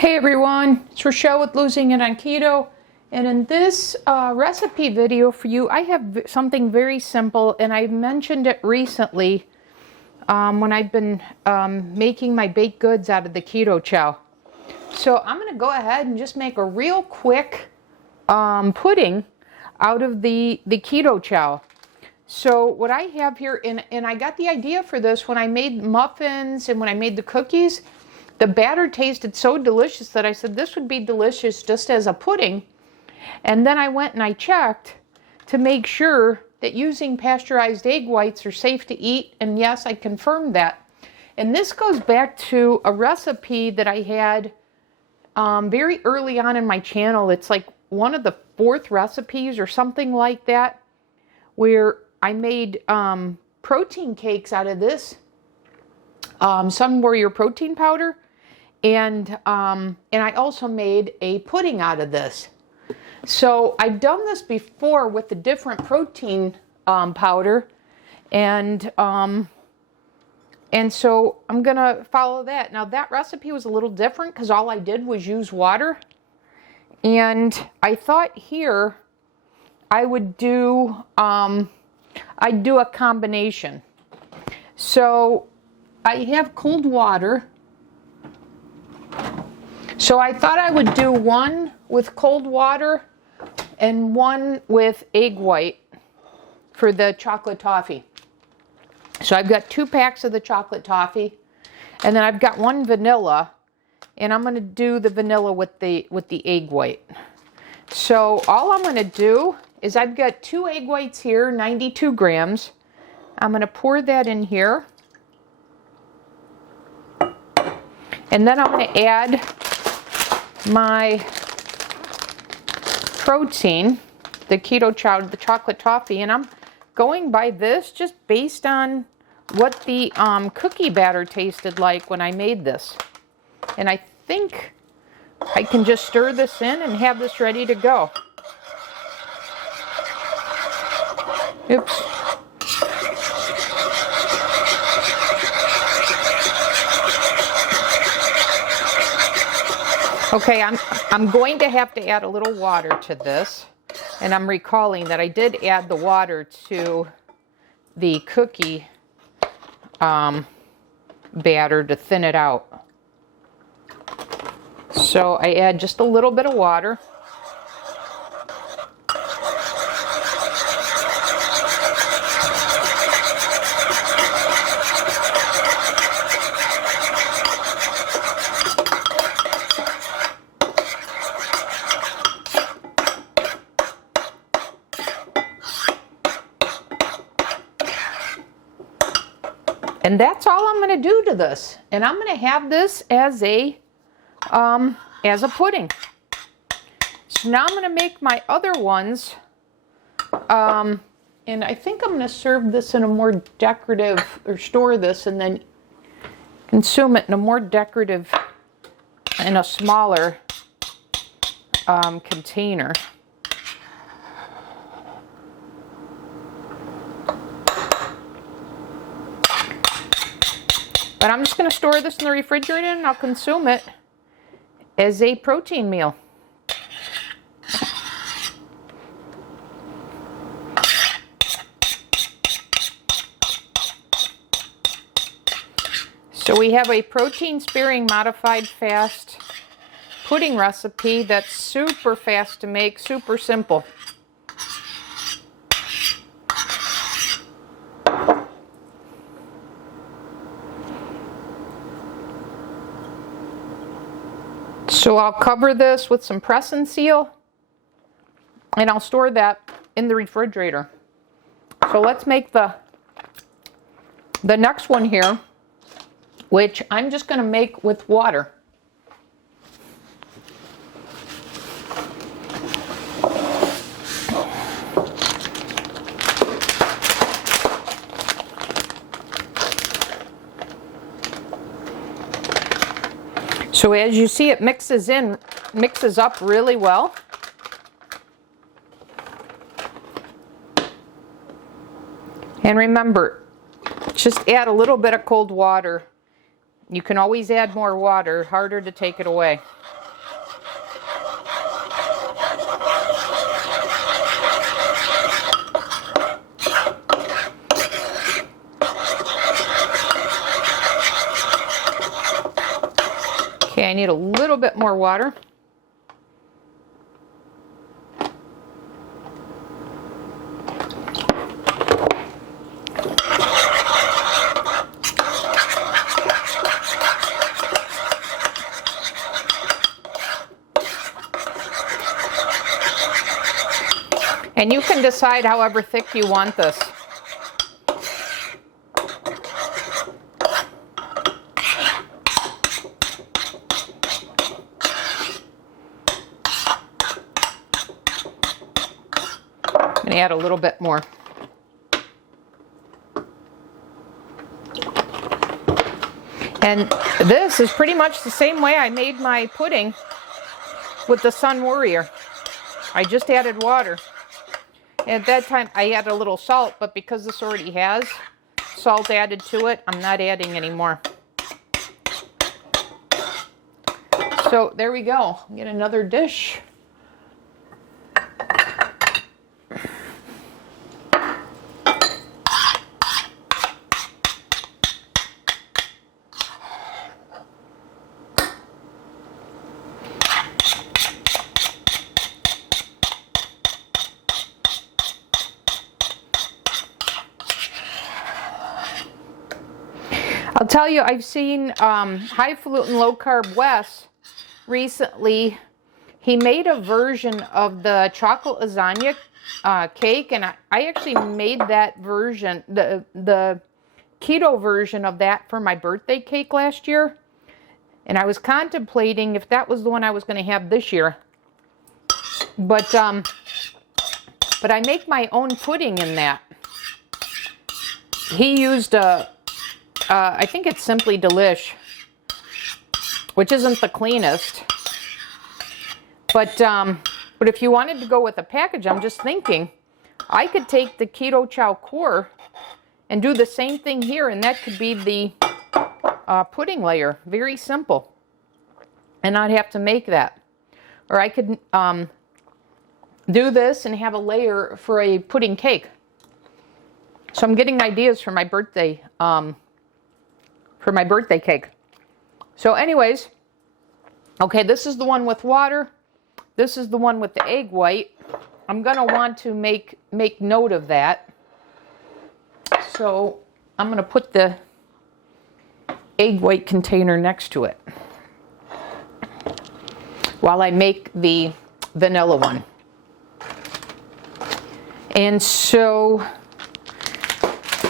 Hey everyone, it's Rochelle with Losing It on Keto, and in this recipe video for you I have something very simple, and I mentioned it recently when I've been making my baked goods out of the Keto Chow. So I'm going to go ahead and just make a real quick pudding out of the Keto Chow. So what I have here, and I got the idea for this when I made muffins and when I made the cookies. The batter tasted so delicious that I said this would be delicious just as a pudding. And then I went and I checked to make sure that using pasteurized egg whites are safe to eat. And yes, I confirmed that. And this goes back to a recipe that I had very early on in my channel. It's like one of the fourth recipes or something like that, where I made protein cakes out of this Sunwarrior protein powder. And I also made a pudding out of this. So I've done this before with a different protein powder, and so I'm gonna follow that. Now that recipe was a little different because all I did was use water, and I thought here I would do I'd do a combination. So I have cold water. So I thought I would do one with cold water and one with egg white for the chocolate toffee. So I've got 2 packs of the chocolate toffee, and then I've got 1 vanilla, and I'm going to do the vanilla with the egg white. So all I'm going to do is I've got 2 egg whites here, 92 grams. I'm going to pour that in here. And then I'm going to add my protein, the Keto Chow, the chocolate toffee, and I'm going by this just based on what the cookie batter tasted like when I made this. And I think I can just stir this in and have this ready to go. Oops. Okay, I'm going to have to add a little water to this, and I'm recalling that I did add the water to the cookie batter to thin it out. So I add just a little bit of water. And that's all I'm going to do to this. And I'm going to have this as a pudding. So now I'm going to make my other ones. And I think I'm going to serve this in a more decorative, or store this and then consume it in a more decorative, in a smaller container. But I'm just going to store this in the refrigerator, and I'll consume it as a protein meal. So we have a protein-sparing modified fast pudding recipe that's super fast to make, super simple. So I'll cover this with some press and seal, and I'll store that in the refrigerator. So let's make the next one here, which I'm just going to make with water. So as you see, it mixes up really well. And remember, just add a little bit of cold water You can always add more water, harder to take it away. Okay, I need a little bit more water. And you can decide however thick you want this. I'm going to add a little bit more. And this is pretty much the same way I made my pudding with the Sunwarrior. I just added water. At that time, I added a little salt, but because this already has salt added to it, I'm not adding any more. So there we go. Get another dish. I'll tell you, I've seen Highfalutin Low Carb Wes recently. He made a version of the chocolate lasagna cake, and I actually made that version, the keto version of that for my birthday cake last year. And I was contemplating if that was the one I was going to have this year. But I make my own pudding in that. He used I think it's Simply Delish, which isn't the cleanest. But if you wanted to go with a package, I'm just thinking I could take the Keto Chow Core and do the same thing here, and that could be the pudding layer. Very simple. And not have to make that. Or I could do this and have a layer for a pudding cake. So I'm getting ideas for my birthday cake. So anyways, okay, this is the one with water. This is the one with the egg white. I'm going to want to make note of that. So I'm going to put the egg white container next to it while I make the vanilla one. And so,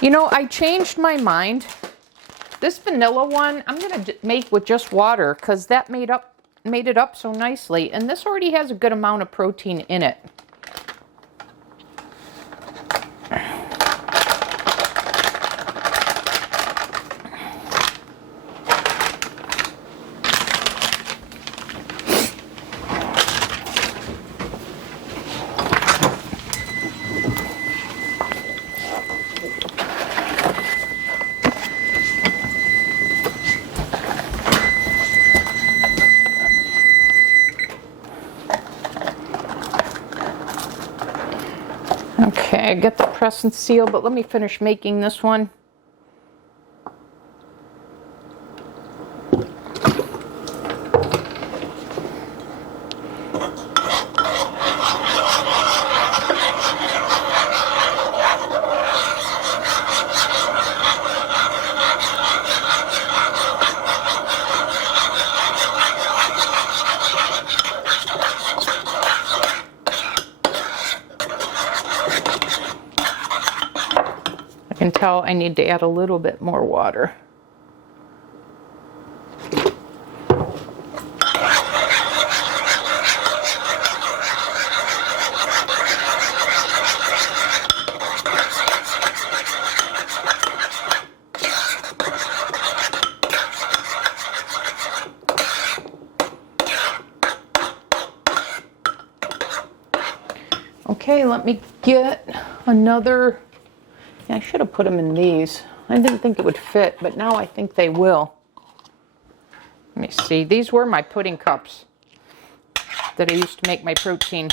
you know, I changed my mind. This vanilla one, I'm going to make with just water because that made it up so nicely. And this already has a good amount of protein in it. Okay, I got the press and seal, but let me finish making this one. I can tell I need to add a little bit more water. Okay, let me get another. I should have put them in these. I didn't think it would fit, but now I think they will. me see. These were my pudding cups that I used to make my protein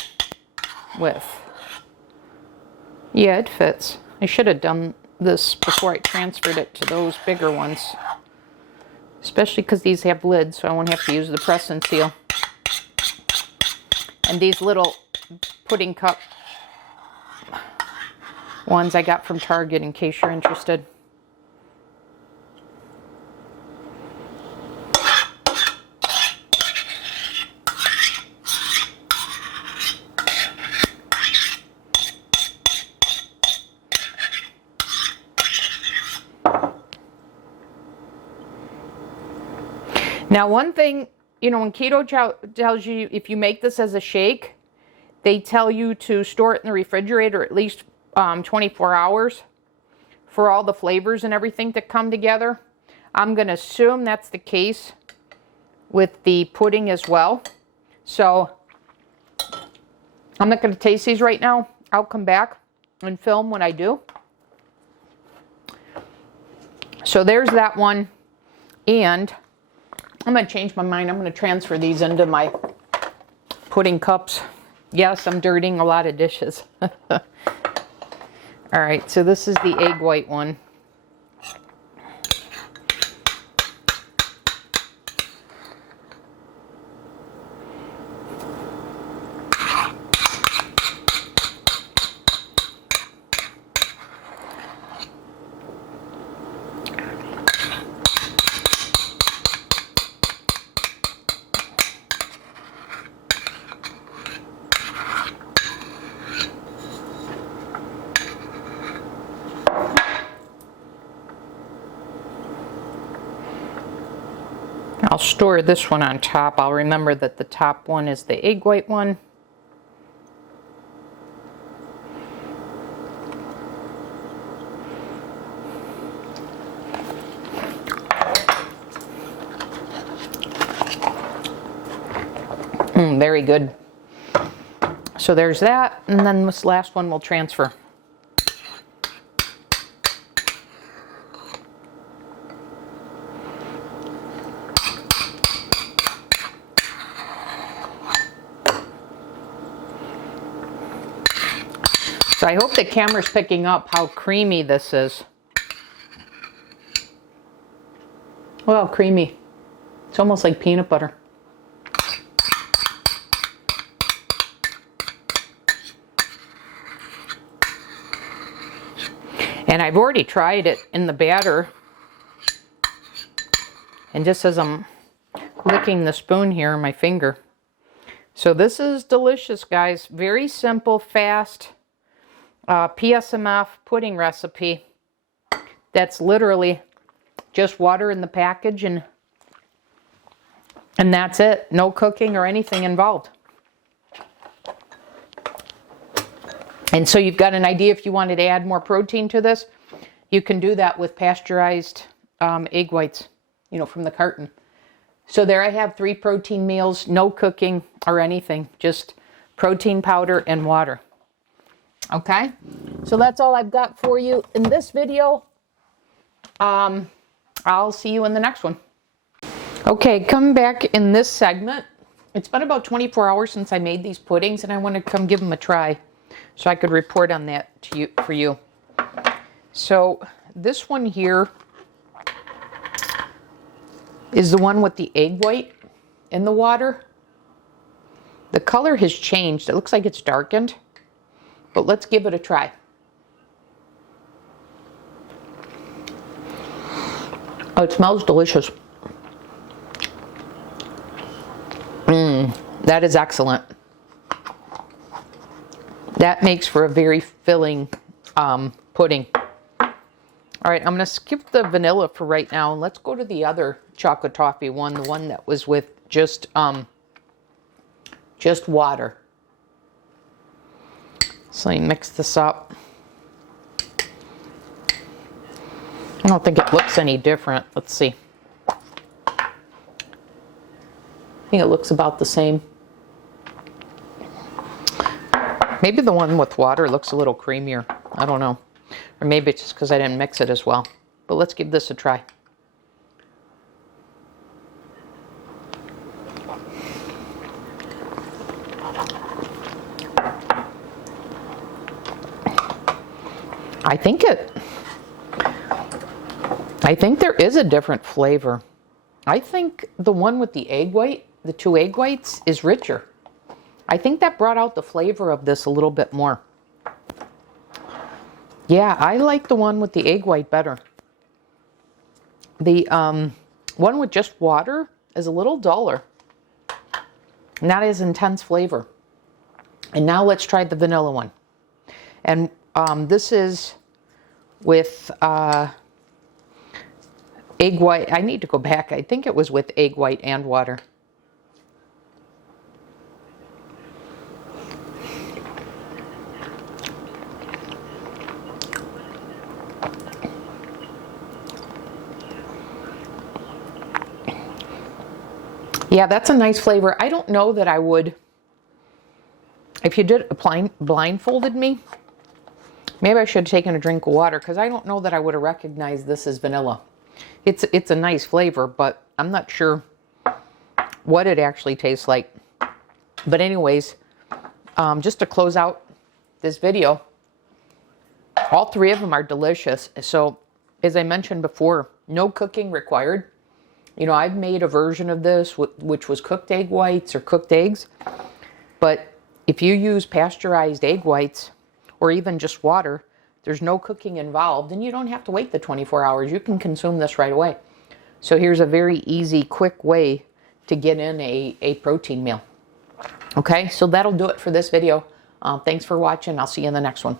with. Yeah, it fits. I should have done this before I transferred it to those bigger ones. Especially because these have lids, so I won't have to use the press and seal. And these little pudding cup ones I got from Target in case you're interested. Now, one thing, you know, when Keto Chow tells you if you make this as a shake, they tell you to store it in the refrigerator at least 24 hours for all the flavors and everything to come together. I'm going to assume that's the case with the pudding as well. So I'm not going to taste these right now. I'll come back and film when I do. So there's that one. And I'm going to change my mind. I'm going to transfer these into my pudding cups. Yes, I'm dirtying a lot of dishes. All right, so this is the egg white one. I'll store this one on top. I'll remember that the top one is the egg white one. Very good. So there's that, and then this last one will transfer. So I hope the camera's picking up how creamy this is. Well, creamy. It's almost like peanut butter. And I've already tried it in the batter. And just as I'm licking the spoon here, my finger. So this is delicious, guys. Very simple, fast PSMF pudding recipe. That's literally just water in the package and that's it. No cooking or anything involved. And so you've got an idea if you wanted to add more protein to this, you can do that with pasteurized egg whites, you know, from the carton. So there I have 3 protein meals, no cooking or anything, just protein powder and water. Okay, so that's all I've got for you in this video. I'll see you in the next one. Okay, come back in this segment. It's been about 24 hours since I made these puddings, and I want to come give them a try so I could report on that to you, for you. So this one here is the one with the egg white in the water. The color has changed. It looks like it's darkened, but let's give it a try. Oh, it smells delicious. That is excellent. That makes for a very filling pudding. All right, I'm going to skip the vanilla for right now. Let's go to the other chocolate toffee one, the one that was with just water. So let me mix this up. I don't think it looks any different. Let's see. I think it looks about the same. Maybe the one with water looks a little creamier. I don't know. Or maybe it's just because I didn't mix it as well. But let's give this a try. I think there is a different flavor. I think the one with the egg white, the 2 egg whites, is richer. I think that brought out the flavor of this a little bit more. Yeah, I like the one with the egg white better. The one with just water is a little duller. Not as intense flavor. And now let's try the vanilla one. And this is with egg white. I need to go back. I think it was with egg white and water. Yeah, that's a nice flavor. I don't know that I would, if you did blindfolded me, maybe I should have taken a drink of water, because I don't know that I would have recognized this as vanilla. It's a nice flavor, but I'm not sure what it actually tastes like. But anyways, just to close out this video, all 3 of them are delicious. So as I mentioned before, no cooking required. You know, I've made a version of this which was cooked egg whites or cooked eggs. But if you use pasteurized egg whites or even just water, there's no cooking involved, and you don't have to wait the 24 hours. You can consume this right away. So here's a very easy, quick way to get in a protein meal. Okay, so that'll do it for this video. Thanks for watching. I'll see you in the next one.